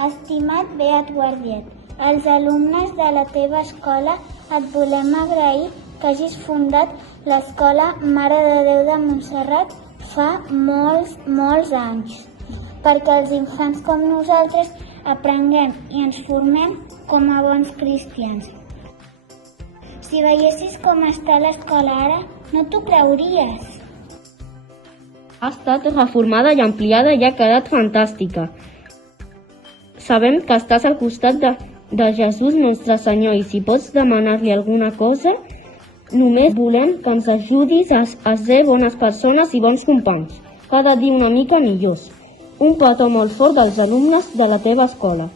Estimat Beat Guardiet, els alumnes de la teva escola et volem agrair que hagis fundat l'Escola Mare de Déu de Montserrat fa molts anys, perquè els infants com nosaltres aprenguem i ens formem com a bons cristians. Si veiessis com està l'escola ara, no t'ho creuries. Ha estat reformada i ampliada i ha quedat fantàstica. Sabem que estàs al costat de Jesús, nostre Senyor, i si pots demanar-li alguna cosa, només volem que ens ajudis a ser bones persones i bons companys, cada dia una mica millors. Un petó molt fort dels alumnes de la teva escola.